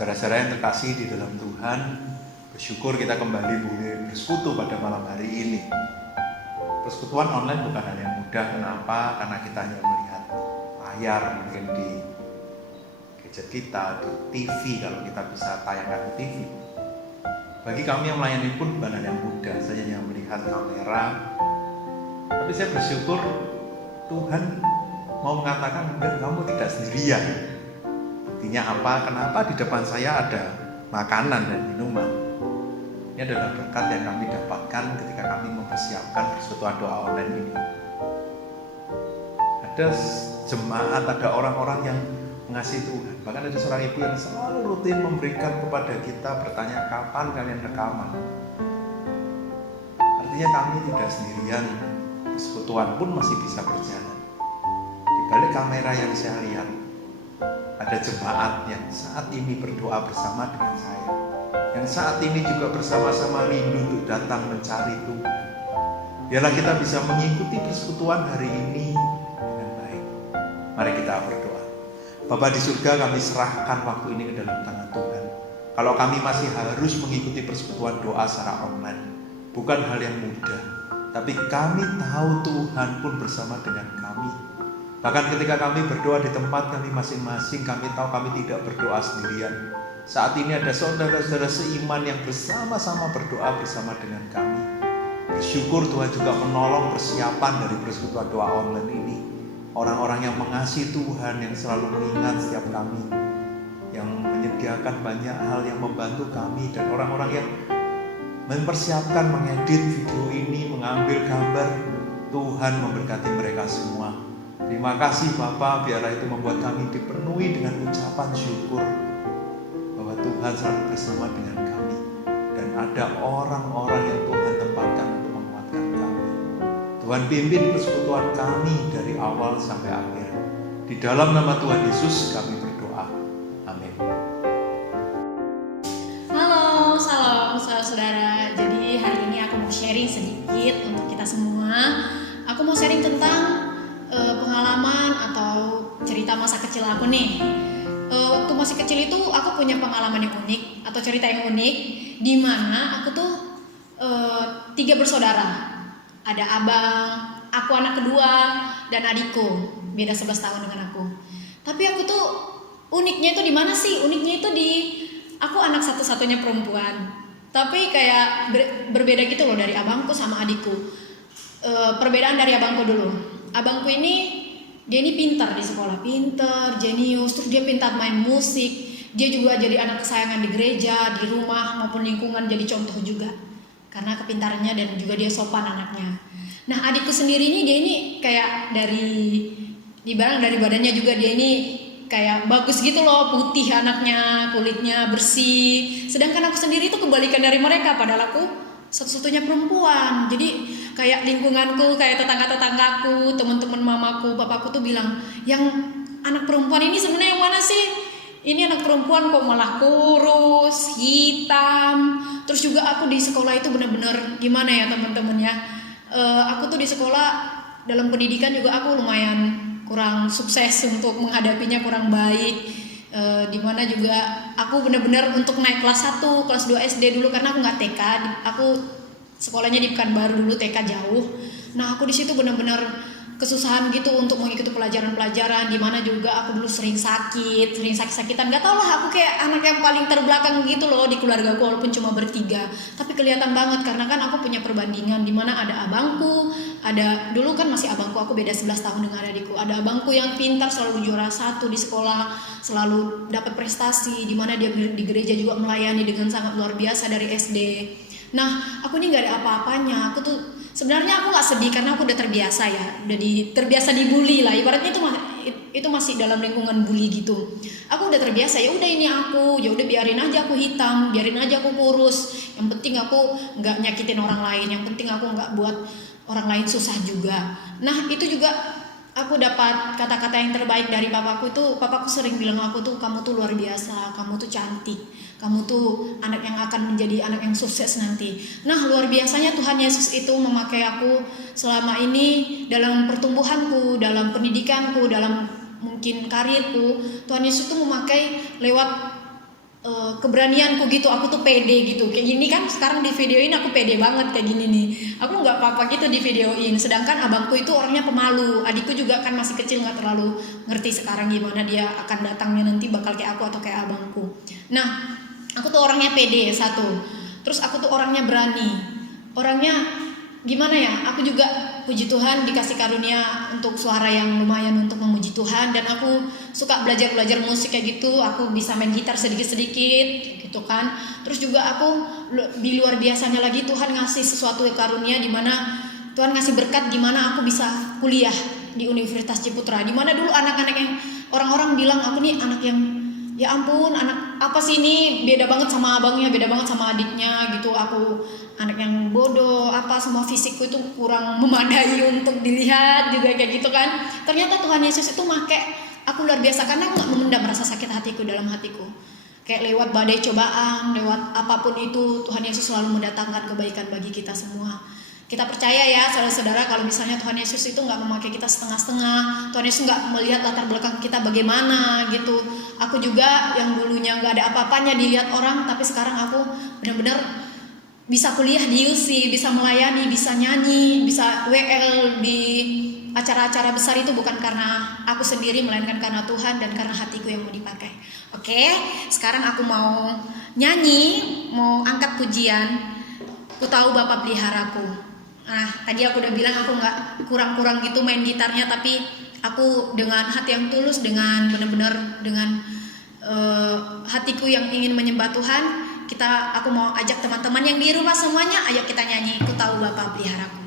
Saudara-saudara yang terkasih di dalam Tuhan, bersyukur kita kembali boleh bersekutu pada malam hari ini. Persekutuan online bukan hal yang mudah. Kenapa? Karena kita hanya melihat layar mungkin di gadget kita, di TV kalau kita bisa tayangkan di TV. Bagi kami yang melayani pun bukan hal yang mudah. Saya hanya melihat kamera. Tapi saya bersyukur Tuhan mau mengatakan, enggak, kamu tidak sendirian. Buktinya apa? Kenapa di depan saya ada makanan dan minuman? Ini adalah berkat yang kami dapatkan ketika kami mempersiapkan persekutuan doa online ini. Ada jemaat, ada orang-orang yang mengasihi Tuhan. Bahkan ada seorang ibu yang selalu rutin memberikan kepada kita, bertanya kapan kalian rekaman. Artinya kami tidak sendirian. Persekutuan pun masih bisa berjalan. Di balik kamera yang saya lihat, ada jemaat yang saat ini berdoa bersama dengan saya, yang saat ini juga bersama-sama rindu untuk datang mencari Tuhan. Biarlah kita bisa mengikuti persekutuan hari ini dengan baik. Mari kita berdoa. Bapa di surga, kami serahkan waktu ini ke dalam tangan Tuhan. Kalau kami masih harus mengikuti persekutuan doa secara online, bukan hal yang mudah, tapi kami tahu Tuhan pun bersama dengan kami. Bahkan ketika kami berdoa di tempat kami masing-masing, kami tahu kami tidak berdoa sendirian. Saat ini ada saudara-saudara seiman yang bersama-sama berdoa bersama dengan kami. Bersyukur Tuhan juga menolong persiapan dari persekutuan doa online ini. Orang-orang yang mengasihi Tuhan, yang selalu mengingat setiap kami, yang menyediakan banyak hal yang membantu kami, dan orang-orang yang mempersiapkan mengedit video ini, mengambil gambar. Tuhan memberkati mereka semua. Terima kasih Bapa, biarlah itu membuat kami dipenuhi dengan ucapan syukur bahwa Tuhan selalu bersama dengan kami, dan ada orang-orang yang Tuhan tempatkan untuk menguatkan kami. Tuhan pimpin persekutuan kami dari awal sampai akhir. Di dalam nama Tuhan Yesus kami berdoa. Amin. Halo, salam saudara-saudara. Jadi hari ini aku mau sharing sedikit untuk kita semua. Aku mau sharing tentang pengalaman atau cerita masa kecil aku nih. Waktu masih kecil itu aku punya pengalaman yang unik atau cerita yang unik, di mana aku tuh 3 bersaudara. Ada abang, aku anak kedua, dan adikku, beda 11 tahun dengan aku. Tapi aku tuh uniknya itu di mana sih? Uniknya itu di aku anak satu-satunya perempuan. Tapi kayak berbeda gitu loh dari abangku sama adikku. Perbedaan dari abangku dulu. Abangku ini, dia ini pintar di sekolah, pintar, jenius, terus dia pintar main musik. Dia juga jadi anak kesayangan di gereja, di rumah maupun lingkungan, jadi contoh juga karena kepintarannya dan juga dia sopan anaknya. Nah, adikku sendiri ini, dia ini kayak dibilang dari badannya juga dia ini kayak bagus gitu loh, putih anaknya, kulitnya bersih. Sedangkan aku sendiri itu kebalikan dari mereka, padahal aku satu-satunya perempuan. Jadi kayak lingkunganku, kayak tetangga-tetanggaku, teman-teman mamaku, papaku tuh bilang, yang anak perempuan ini sebenarnya yang mana sih? Ini anak perempuan kok malah kurus, hitam. Terus juga aku di sekolah itu benar-benar gimana ya teman-teman ya. Aku tuh di sekolah dalam pendidikan juga aku lumayan kurang sukses untuk menghadapinya, kurang baik. Dimana juga aku benar-benar untuk naik kelas 1, kelas 2 SD dulu, karena aku nggak TK, aku sekolahnya di Pekanbaru dulu, TK jauh. Nah, aku di situ benar-benar kesusahan gitu untuk mengikuti pelajaran-pelajaran, dimana juga aku dulu sering sakit-sakitan. Nggak tau lah, aku kayak anak yang paling terbelakang gitu loh di keluarga aku, walaupun cuma bertiga. Tapi kelihatan banget karena kan aku punya perbandingan, dimana ada abangku, ada dulu kan masih abangku, aku beda 11 tahun dengan adikku. Ada abangku yang pintar, selalu juara 1 di sekolah, selalu dapat prestasi, dimana dia di gereja juga melayani dengan sangat luar biasa dari SD. Nah, aku ini nggak ada apa-apanya. Aku tuh sebenarnya aku nggak sedih karena aku udah terbiasa ya, terbiasa dibully lah. Ibaratnya itu masih dalam lingkungan bully gitu. Aku udah terbiasa, ya udah ini aku, ya udah biarin aja aku hitam, biarin aja aku kurus. Yang penting aku nggak nyakitin orang lain. Yang penting aku nggak buat orang lain susah juga. Nah, itu juga aku dapat kata-kata yang terbaik dari papaku itu. Papaku sering bilang aku tuh, kamu tuh luar biasa, kamu tuh cantik, kamu tuh anak yang akan menjadi anak yang sukses nanti. Nah, luar biasanya Tuhan Yesus itu memakai aku selama ini dalam pertumbuhanku, dalam pendidikanku, dalam mungkin karirku. Tuhan Yesus tuh memakai lewat keberanianku gitu, aku tuh pede gitu. Kayak gini kan sekarang di videoin aku pede banget kayak gini nih. Aku nggak apa-apa gitu di videoin. Sedangkan abangku itu orangnya pemalu. Adikku juga kan masih kecil, nggak terlalu ngerti sekarang gimana dia akan datangnya nanti bakal kayak aku atau kayak abangku. Nah, aku tuh orangnya pede satu. Terus aku tuh orangnya berani. Orangnya gimana ya? Aku juga puji Tuhan dikasih karunia untuk suara yang lumayan untuk memuji Tuhan, dan aku suka belajar musik kayak gitu. Aku bisa main gitar sedikit-sedikit gitu kan. Terus juga aku di luar biasanya lagi Tuhan ngasih sesuatu karunia di mana Tuhan ngasih berkat gimana aku bisa kuliah di Universitas Ciputra. Di mana dulu anak-anak yang orang-orang bilang aku nih anak yang ya ampun, anak apa sih ini, beda banget sama abangnya, beda banget sama adiknya gitu. Aku anak yang bodoh, apa semua fisikku itu kurang memadai untuk dilihat juga kayak gitu kan. Ternyata Tuhan Yesus itu make aku luar biasa karena aku nggak memendam rasa sakit hatiku dalam hatiku. Kayak lewat badai cobaan, lewat apapun itu, Tuhan Yesus selalu mendatangkan kebaikan bagi kita semua. Kita percaya ya saudara-saudara, kalau misalnya Tuhan Yesus itu nggak memakai kita setengah-setengah, Tuhan Yesus nggak melihat latar belakang kita bagaimana gitu. Aku juga yang dulunya nggak ada apa-apanya dilihat orang, tapi sekarang aku benar-benar bisa kuliah di UC, bisa melayani, bisa nyanyi, bisa WL di acara-acara besar. Itu bukan karena aku sendiri, melainkan karena Tuhan dan karena hatiku yang mau dipakai. Oke, sekarang aku mau nyanyi, mau angkat pujian. Ku tahu Bapa peliharaku. Nah, tadi aku udah bilang aku nggak kurang-kurang gitu main gitarnya, tapi aku dengan hati yang tulus, dengan benar-benar dengan hatiku yang ingin menyembah Tuhan. Aku mau ajak teman-teman yang di rumah semuanya, ayo kita nyanyi Ku Tahu Bapa Peliharaku.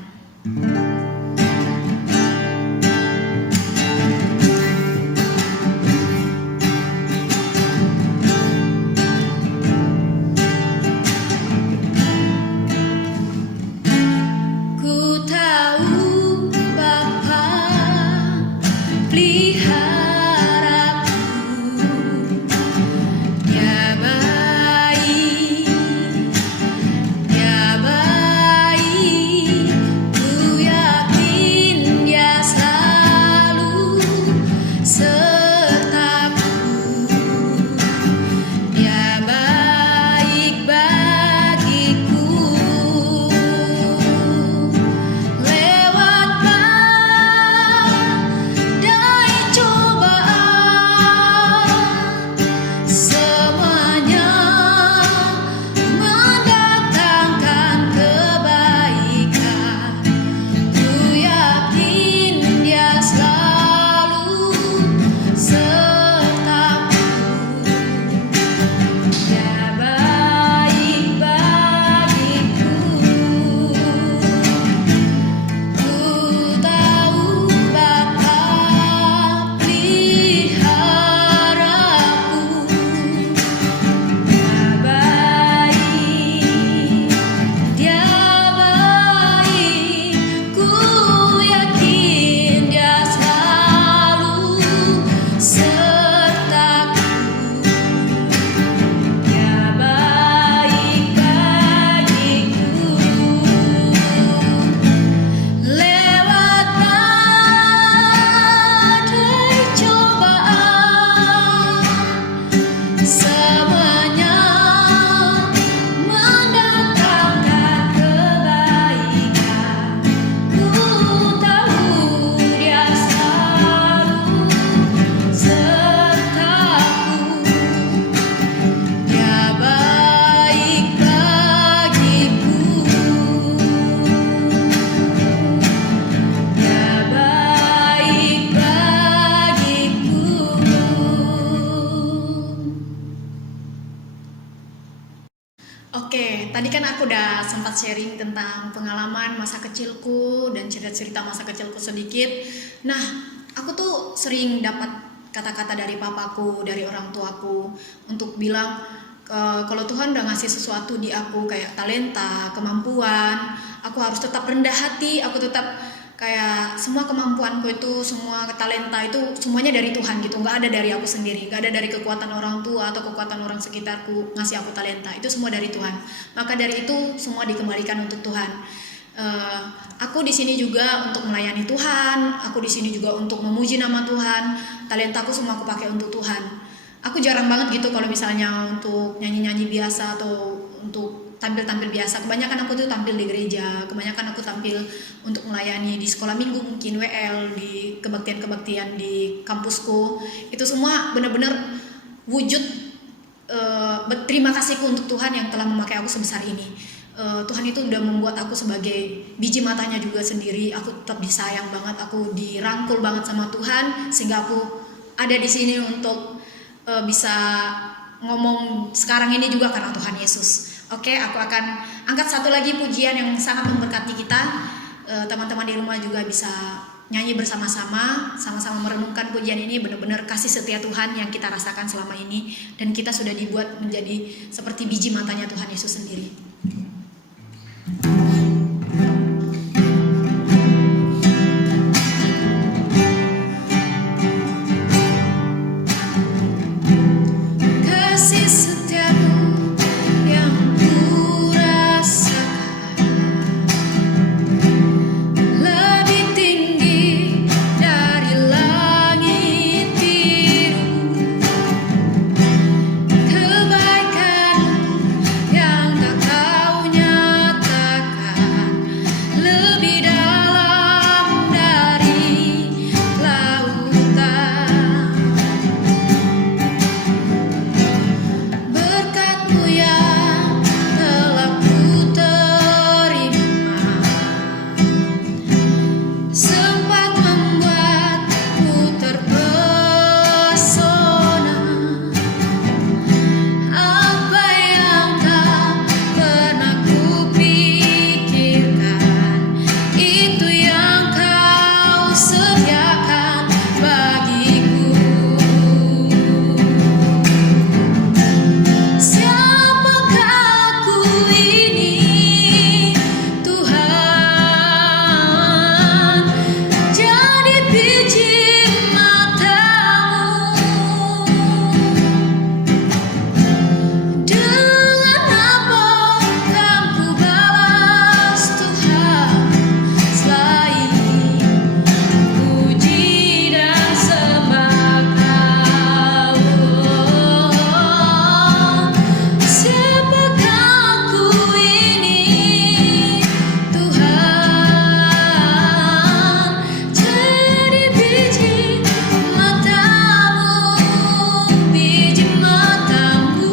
Tadi kan aku udah sempat sharing tentang pengalaman masa kecilku dan cerita-cerita masa kecilku sedikit. Nah, aku tuh sering dapat kata-kata dari papaku, dari orang tuaku untuk bilang kalau Tuhan udah ngasih sesuatu di aku kayak talenta, kemampuan, aku harus tetap rendah hati, aku tetap kayak semua kemampuanku itu, semua talenta itu semuanya dari Tuhan gitu, nggak ada dari aku sendiri, nggak ada dari kekuatan orang tua atau kekuatan orang sekitarku ngasih aku talenta, itu semua dari Tuhan. Maka dari itu semua dikembalikan untuk Tuhan. Aku di sini juga untuk melayani Tuhan, aku di sini juga untuk memuji nama Tuhan. Talentaku semua aku pakai untuk Tuhan. Aku jarang banget gitu kalau misalnya untuk nyanyi-nyanyi biasa atau untuk tampil-tampil biasa. Kebanyakan aku tuh tampil di gereja, kebanyakan aku tampil untuk melayani di sekolah minggu, mungkin WL, di kebaktian-kebaktian di kampusku. Itu semua benar-benar wujud berterima kasihku untuk Tuhan yang telah memakai aku sebesar ini. Tuhan itu udah membuat aku sebagai biji matanya juga sendiri. Aku tetap disayang banget, aku dirangkul banget sama Tuhan sehingga aku ada di sini untuk bisa ngomong sekarang ini juga karena Tuhan Yesus. Oke, aku akan angkat satu lagi pujian yang sangat memberkati kita. Teman-teman di rumah juga bisa nyanyi bersama-sama, sama-sama merenungkan pujian ini. Benar-benar kasih setia Tuhan yang kita rasakan selama ini, dan kita sudah dibuat menjadi seperti biji matanya Tuhan Yesus sendiri. Kasih setiamu yang kurasakan lebih tinggi dari langit biru. Kebaikanmu yang tak kau nyatakan lebih dalam dari lautan. Berkat-Mu yang telah ku terima sempat membuatku terpesona. Apa yang tak pernah ku pikirkan, itu yang Kau sediakan bagiku. Siapakah aku ini, Tuhan? Jadi biji mata-Mu. Dengan apa kan ku balas Tuhan selain puji dan sembah Kau? Siapakah aku ini, Tuhan? Jadi biji mata-Mu, biji mata-Mu.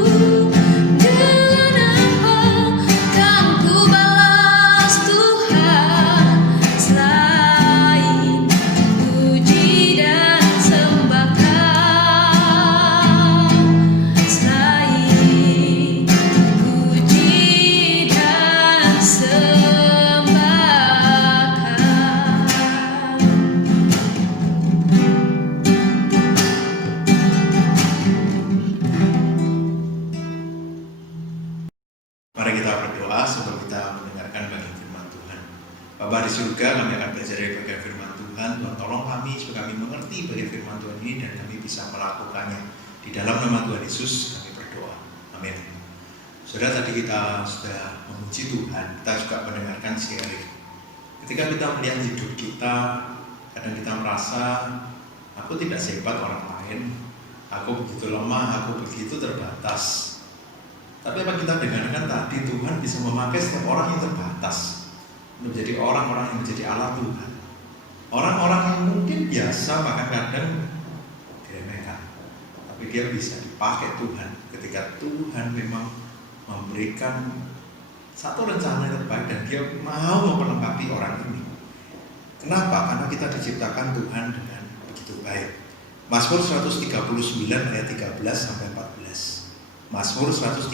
Dengan apa kan ku balas Tuhan selain puji dan sembah Kau, selain puji dan sembah Kau. Mari kita berdoa sebelum kita mendengarkan bagian firman Tuhan. Bapa di surga, kami akan belajar dari bagian firman Tuhan. Tuhan tolong kami supaya kami mengerti bagian firman Tuhan ini dan kami bisa melakukannya. Di dalam nama Tuhan Yesus kami berdoa. Amin. Saudara, tadi kita sudah memuji Tuhan, kita juga mendengarkan sharing. Ketika kita melihat hidup kita, kadang kita merasa aku tidak sehebat orang lain, aku begitu lemah, aku begitu terbatas. Tapi apa kita dengarkan tadi, Tuhan bisa memakai setiap orang yang terbatas menjadi orang-orang yang menjadi alat Tuhan. Orang-orang yang mungkin biasa bahkan kadang diremehkan, tapi dia bisa dipakai Tuhan ketika Tuhan memang memberikan satu rencana yang terbaik dan dia mau memperlengkapi orang ini. Kenapa? Karena kita diciptakan Tuhan dengan begitu baik. Mazmur 139 ayat 13 sampai 14. Mazmur 139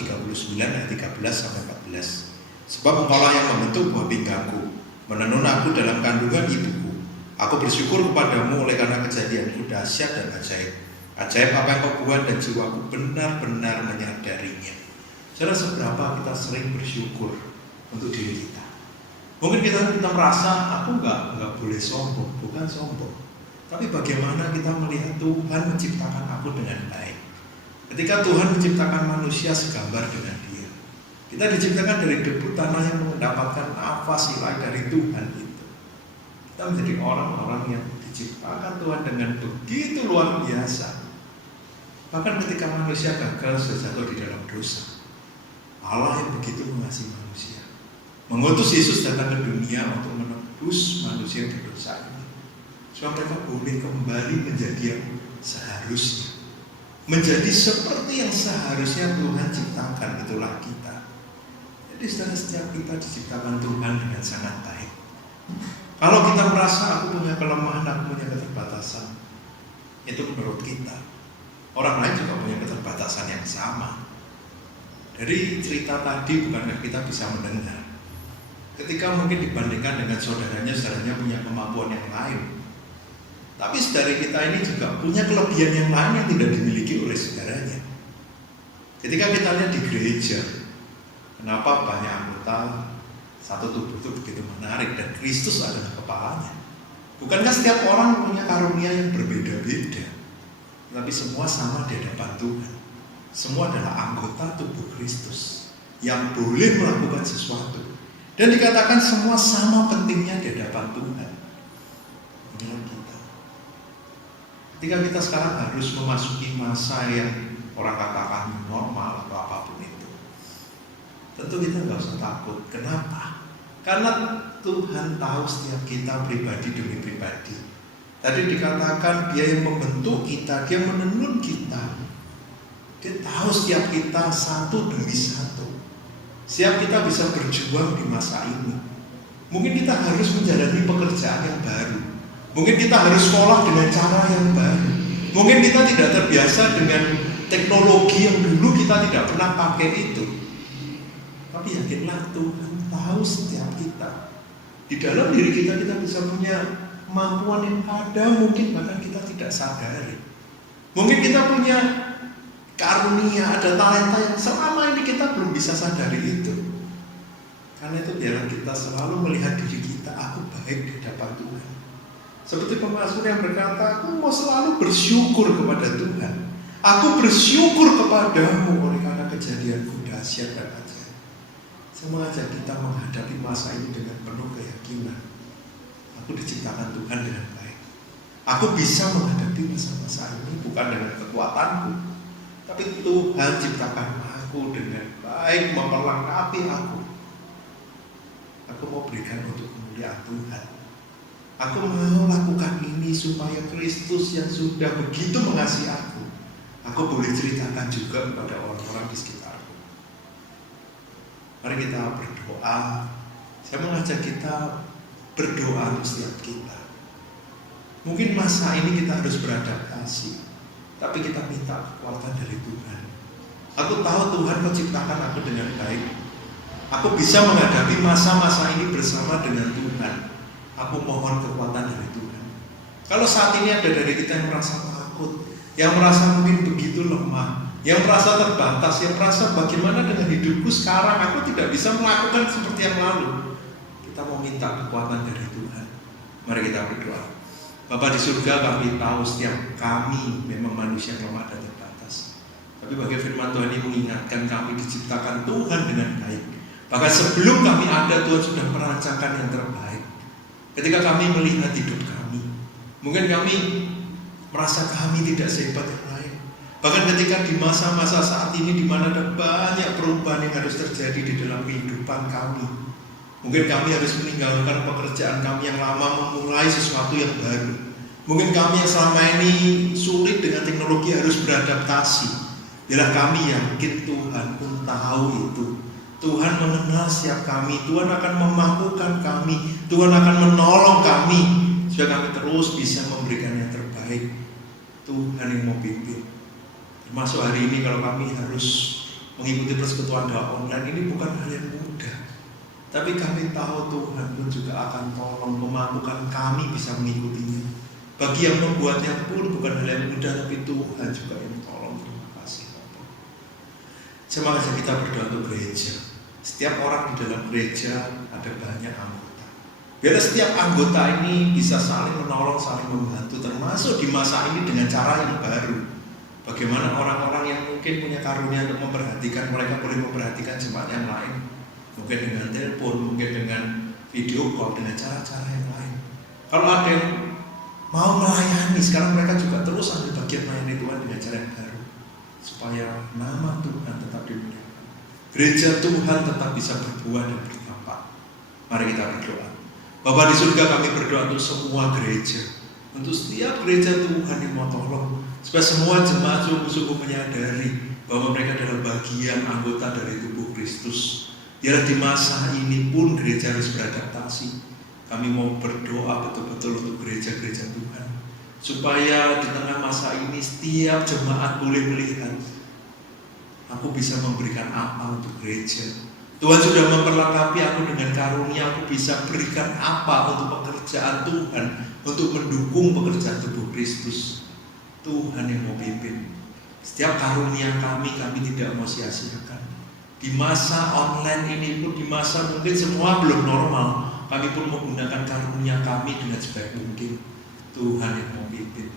ayat 13 sampai 14. Sebab Engkaulah yang membentuk buah pinggangku, menenun aku dalam kandungan ibuku. Aku bersyukur kepadamu oleh karena kejadianku dahsyat dan ajaib. Ajaib apa yang Kau buat dan jiwaku benar-benar menyadarinya. Saudara, seberapa kita sering bersyukur untuk diri kita. Mungkin kita merasa aku nggak boleh sombong, bukan sombong. Tapi bagaimana kita melihat Tuhan menciptakan aku dengan baik. Ketika Tuhan menciptakan manusia segambar dengan Dia, kita diciptakan dari debu tanah yang mendapatkan nafas ilahi dari Tuhan itu. Kita menjadi orang-orang yang diciptakan Tuhan dengan begitu luar biasa. Bahkan ketika manusia gagal sudah jatuh di dalam dosa, Allah yang begitu mengasihi manusia mengutus Yesus datang ke dunia untuk menebus manusia yang berdosa ini, supaya mereka boleh kembali menjadi yang seharusnya, menjadi seperti yang seharusnya Tuhan ciptakan. Itulah kita. Jadi setiap kita diciptakan Tuhan dengan sangat baik. Kalau kita merasa aku punya kelemahan, aku punya keterbatasan, itu menurut kita. Orang lain juga punya keterbatasan yang sama. Dari cerita tadi bukankah kita bisa mendengar, ketika mungkin dibandingkan dengan saudaranya punya kemampuan yang lain, tapi saudara kita ini juga punya kelebihan yang lain yang tidak dimiliki oleh saudaranya. Ketika kita lihat di gereja, kenapa banyak anggota satu tubuh itu begitu menarik dan Kristus adalah kepalanya? Bukankah setiap orang punya karunia yang berbeda-beda, tapi semua sama di hadapan Tuhan. Semua adalah anggota tubuh Kristus yang boleh melakukan sesuatu. Dan dikatakan semua sama pentingnya di hadapan Tuhan. Inilah kita. Ketika kita sekarang harus memasuki masa yang orang katakan normal atau apapun itu, tentu kita nggak usah takut. Kenapa? Karena Tuhan tahu setiap kita pribadi demi pribadi. Tadi dikatakan Dia yang membentuk kita, Dia menenun kita. Dia tahu setiap kita satu demi satu. Setiap kita bisa berjuang di masa ini. Mungkin kita harus menjalani pekerjaan yang baru. Mungkin kita harus sekolah dengan cara yang baru. Mungkin kita tidak terbiasa dengan teknologi yang dulu kita tidak pernah pakai itu. Tapi yakinlah Tuhan tahu setiap kita. Di dalam diri kita bisa punya kemampuan yang kadang mungkin bahkan kita tidak sadari. Mungkin kita punya karunia, ada talenta yang selama ini kita belum bisa sadari itu. Karena itu biarlah kita selalu melihat diri kita, aku baik di hadapan Tuhan. Seperti pemazmur yang berkata, aku mau selalu bersyukur kepada Tuhan. Aku bersyukur kepadamu oleh karena kejadianku dahsyat dan ajaib. Saya mengajak kita menghadapi masa ini dengan penuh keyakinan. Aku diciptakan Tuhan dengan baik. Aku bisa menghadapi masa-masa ini bukan dengan kekuatanku, tapi Tuhan ciptakan aku dengan baik, memperlengkapi aku. Aku mau berikan untuk kemuliaan Tuhan. Aku mau lakukan ini supaya Kristus yang sudah begitu mengasihi aku boleh ceritakan juga kepada orang-orang di sekitarku. Mari kita berdoa. Saya mengajak kita berdoa untuk setiap kita. Mungkin masa ini kita harus beradaptasi, tapi kita minta kekuatan dari Tuhan. Aku tahu Tuhan Kau ciptakan aku dengan baik. Aku bisa menghadapi masa-masa ini bersama dengan Tuhan. Aku mohon kekuatan dari Tuhan. Kalau saat ini ada dari kita yang merasa takut, yang merasa mungkin begitu lemah, yang merasa terbatas, yang merasa bagaimana dengan hidupku sekarang, aku tidak bisa melakukan seperti yang lalu. Kita mau minta kekuatan dari Tuhan. Mari kita berdoa. Bapa di surga, kami tahu setiap kami memang manusia yang lemah dan terbatas. Tapi bagi firman Tuhan ini mengingatkan kami diciptakan Tuhan dengan baik. Bahkan sebelum kami ada, Tuhan sudah merancangkan yang terbaik. Ketika kami melihat hidup kami, mungkin kami merasa kami tidak sehebat yang lain. Bahkan ketika di masa-masa saat ini di mana ada banyak perubahan yang harus terjadi di dalam kehidupan kami, mungkin kami harus meninggalkan pekerjaan kami yang lama, memulai sesuatu yang baru. Mungkin kami yang selama ini sulit dengan teknologi harus beradaptasi. Biarlah kami yakin Tuhan pun tahu itu. Tuhan mengenal setiap kami. Tuhan akan memampukan kami. Tuhan akan menolong kami supaya kami terus bisa memberikan yang terbaik. Tuhan yang mau pimpin. Termasuk hari ini kalau kami harus mengikuti persekutuan doa online, ini bukan hal yang mudah. Tapi kami tahu Tuhan pun juga akan tolong memampukan kami bisa mengikutinya. Bagi yang membuatnya pun bukan hal yang mudah, tapi Tuhan juga yang tolong. Terima kasih Bapak. Semangat kita berdoa untuk gereja. Setiap orang di dalam gereja ada banyak anggota. Biar setiap anggota ini bisa saling menolong, saling membantu, termasuk di masa ini dengan cara yang baru. Bagaimana orang-orang yang mungkin punya karunia untuk memperhatikan, mereka boleh memperhatikan jemaat yang lain. Mungkin dengan telepon, mungkin dengan video call, dengan cara-cara yang lain. Kalau ada yang mau melayani, sekarang mereka juga terus ambil bagian melayani Tuhan dengan cara yang baru. supaya nama Tuhan tetap dimuliakan, gereja Tuhan tetap bisa berbuah dan berdampak. Mari kita berdoa. Bapa di surga, kami berdoa untuk semua gereja, untuk setiap gereja Tuhan yang mau tolong, supaya semua jemaat sungguh-sungguh menyadari bahwa mereka adalah bagian anggota dari tubuh Kristus. Biarlah di masa ini pun gereja harus beradaptasi. Kami mau berdoa betul-betul untuk gereja-gereja Tuhan, supaya di tengah masa ini setiap jemaat boleh melihat, aku bisa memberikan apa untuk gereja. Tuhan sudah memperlengkapi aku dengan karunia, aku bisa berikan apa untuk pekerjaan Tuhan, untuk mendukung pekerjaan tubuh Kristus. Tuhan yang mau pimpin. Setiap karunia kami tidak mau sia-siakan. Di masa online ini pun, di masa mungkin semua belum normal, kami pun menggunakan karunia kami dengan sebaik mungkin. Tuhan yang mau pimpin.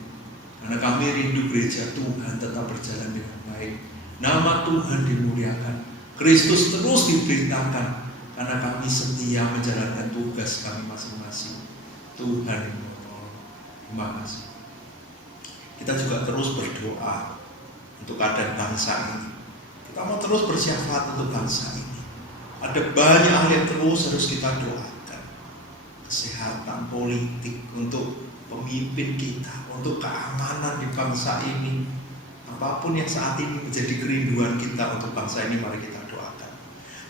Karena kami rindu gereja Tuhan tetap berjalan dengan baik. Nama Tuhan dimuliakan, Kristus terus diberitakan, karena kami setia menjalankan tugas kami masing-masing. Tuhan yang menolong. Terima kasih. Kita juga terus berdoa untuk keadaan bangsa ini. Kita mau terus bersyafaat untuk bangsa ini. Ada banyak hal yang terus harus kita doakan. Kesehatan politik, untuk pemimpin kita, untuk keamanan di bangsa ini. Apapun yang saat ini menjadi kerinduan kita untuk bangsa ini, mari kita doakan.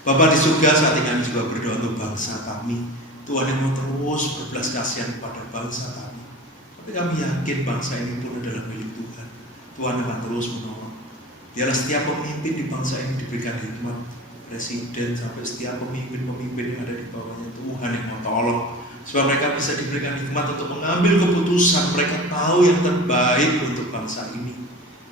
Bapa di surga, saat ini kami juga berdoa untuk bangsa kami. Tuhan yang mau terus berbelas kasihan kepada bangsa kami. Tapi kami yakin bangsa ini pun adalah milik Tuhan. Tuhan akan terus menolong. Biarlah setiap pemimpin di bangsa ini diberikan hikmat, presiden sampai setiap pemimpin-pemimpin yang ada di bawahnya, Tuhan yang mau tolong, supaya mereka bisa diberikan hikmat untuk mengambil keputusan. Mereka tahu yang terbaik untuk bangsa ini.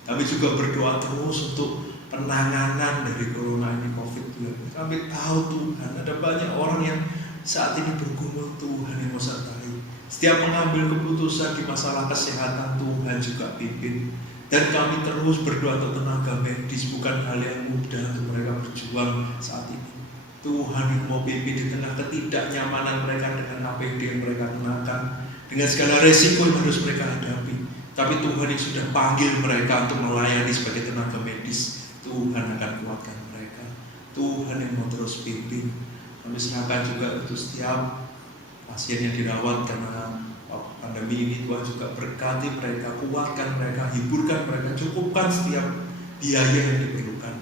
Kami juga berdoa terus untuk penanganan dari corona ini, COVID-19. Kami tahu Tuhan, ada banyak orang yang saat ini bergumul, Tuhan yang mau sertai. Setiap mengambil keputusan di masalah kesehatan, Tuhan juga pimpin. Dan kami terus berdoa untuk tenaga medis, bukan hal yang mudah untuk mereka berjuang saat ini. Tuhan yang mau pimpin di tengah ketidaknyamanan mereka dengan APD yang mereka kenakan, dengan segala resiko yang harus mereka hadapi. Tapi Tuhan yang sudah panggil mereka untuk melayani sebagai tenaga medis, Tuhan akan kuatkan mereka. Tuhan yang mau terus pimpin. Kami serahkan juga untuk setiap pasien yang dirawat karena pandemi ini. Tuhan juga berkati mereka, kuatkan mereka, hiburkan mereka, cukupkan setiap biaya yang diperlukan.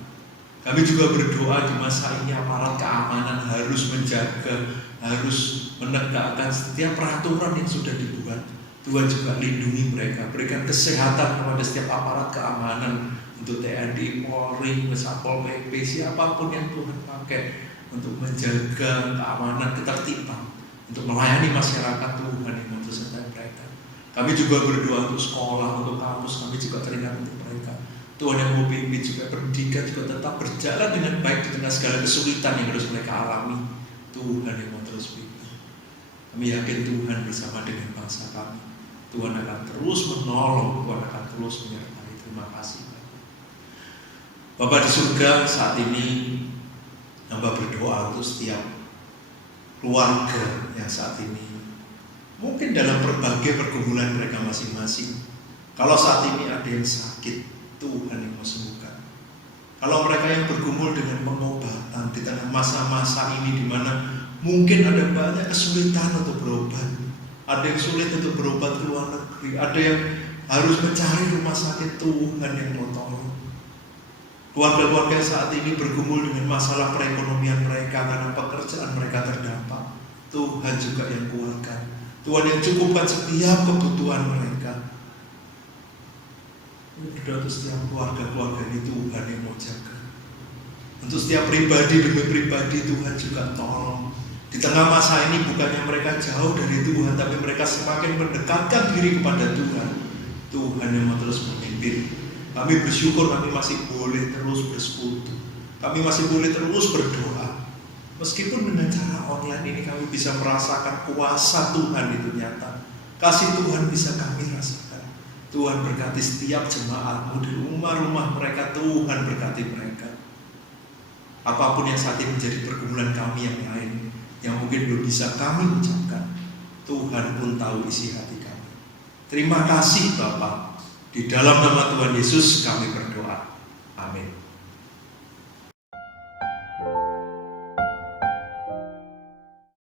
Kami juga berdoa di masa ini aparat keamanan harus menjaga, harus menegakkan setiap peraturan yang sudah dibuat. Tuhan juga lindungi mereka, berikan kesehatan kepada setiap aparat keamanan, untuk TNI, Polri, Satpol PP, siapapun yang Tuhan pakai untuk menjaga keamanan, ketertiban, untuk melayani masyarakat. Tuhan yang membersertai mereka. Kami juga berdoa untuk sekolah, untuk kampus, kami juga teringat untuk mereka. Tuhan yang mau pimpin juga pendidikan juga tetap berjalan dengan baik di tengah segala kesulitan yang harus mereka alami. Tuhan yang mau terus pimpin. Kami yakin Tuhan bersama dengan bangsa kami. Tuhan akan terus menolong, Tuhan akan terus menyertai. Terima kasih. Bapa di surga, saat ini hamba berdoa untuk setiap keluarga yang saat ini mungkin dalam berbagai pergumulan mereka masing-masing. Kalau saat ini ada yang sakit, Tuhan yang mau sembuhkan. Kalau mereka yang bergumul dengan pengobatan di tengah masa-masa ini di mana mungkin ada banyak kesulitan untuk berobat, ada yang sulit untuk berobat ke luar negeri, ada yang harus mencari rumah sakit, Tuhan yang mau tolong. Keluarga-keluarga saat ini bergumul dengan masalah perekonomian mereka karena pekerjaan mereka terdampak, Tuhan juga yang kuatkan. Tuhan yang cukupkan setiap kebutuhan mereka. Berdoa untuk setiap keluarga-keluarga ini, Tuhan yang mau jaga. Untuk setiap pribadi demi pribadi, Tuhan juga tolong. Di tengah masa ini bukannya mereka jauh dari Tuhan, tapi mereka semakin mendekatkan diri kepada Tuhan. Tuhan yang mau terus memimpin. Kami bersyukur kami masih boleh terus bersekutu. Kami masih boleh terus berdoa. Meskipun dengan cara online ini kami bisa merasakan kuasa Tuhan itu nyata. Kasih Tuhan bisa kami rasakan. Tuhan berkati setiap jemaatmu di rumah-rumah mereka. Tuhan berkati mereka. Apapun yang saat ini menjadi pergumulan kami yang lain, yang mungkin belum bisa kami ucapkan, Tuhan pun tahu isi hati kami. Terima kasih Bapa. Di dalam nama Tuhan Yesus kami berdoa. Amin.